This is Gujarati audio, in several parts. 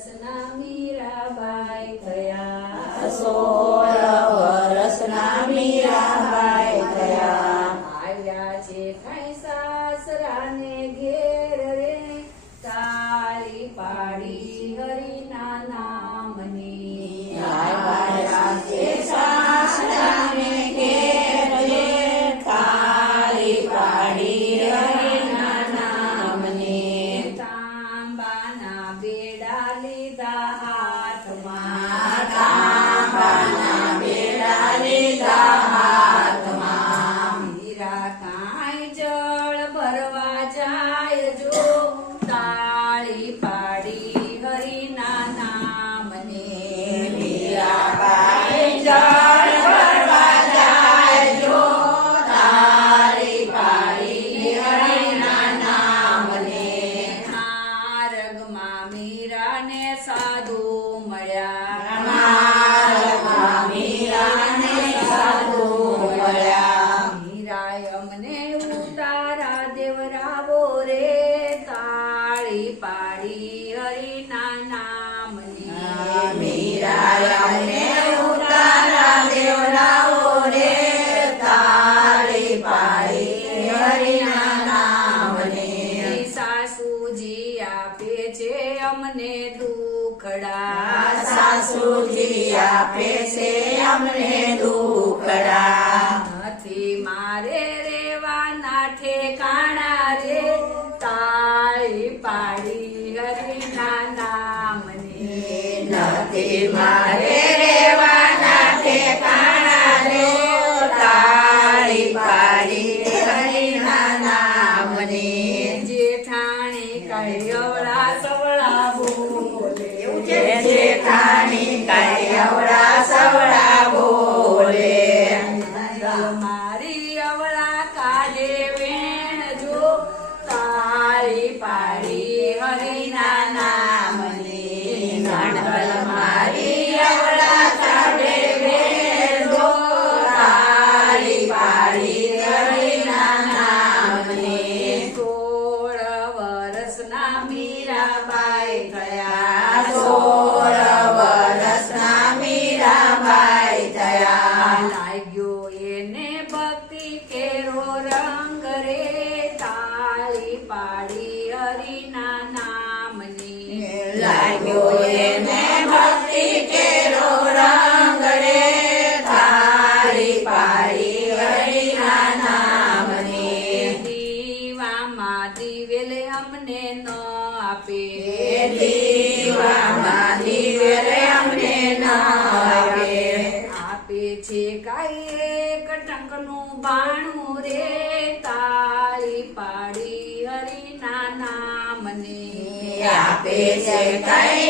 રસના મીરાબાઈ થયા દિવ્યા પેસે અમને દુકડા નથી મારે રેવાના ઠેકાણા લાગ્યો એને ભક્તિ કેરો રંગ રે તાળી પાડી હરિના નામની લાગ્યો એને Happy Day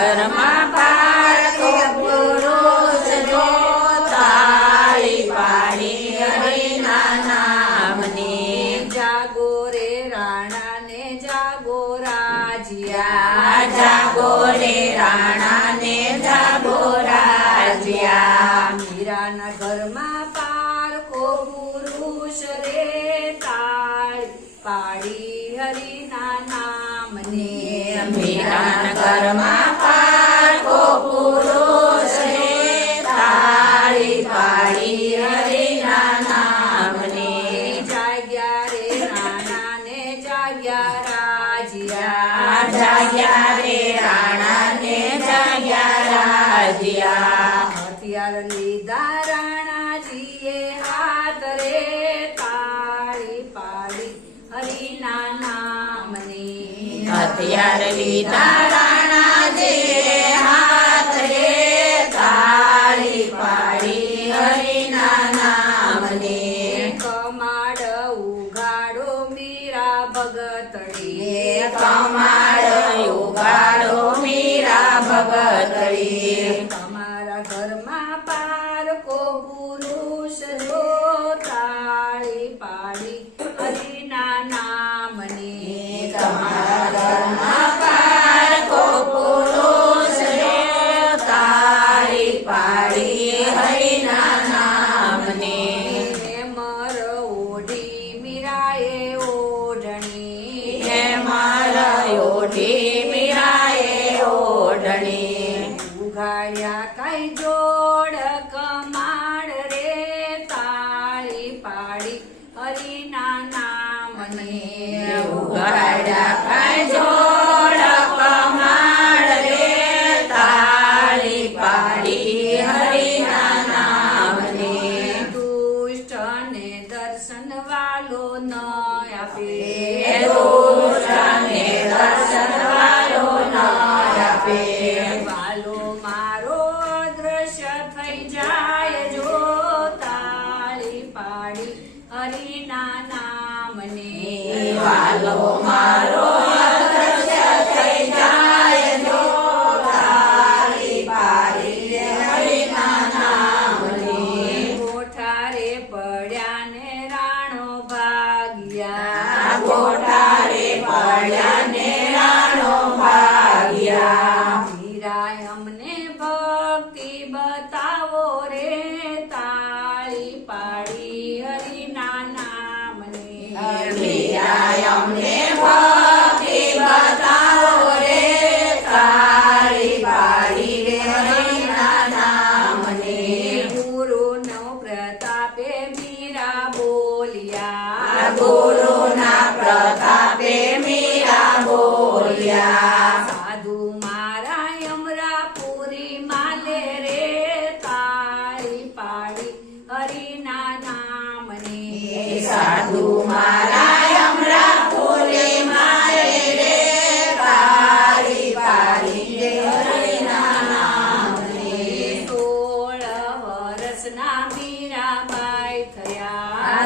ધર્મ પાળતો પુરુષ જો તાળી પાડી હરિના નામને જાગો રે રાણા ને જાગો રાણા ને ઘરમાં પારકો પુરુષ જાગ્યા રે રાણા ને જાગ્યા રાજિયા જાગ્યા ને જાગ્યા રાજિયા હથિયાર લીધા રાણાજીએ હાથ રે તાળી પાડી હરિના નામને હથિયાર લીધા I money. okay. રસના મીરાબાઈ થયા.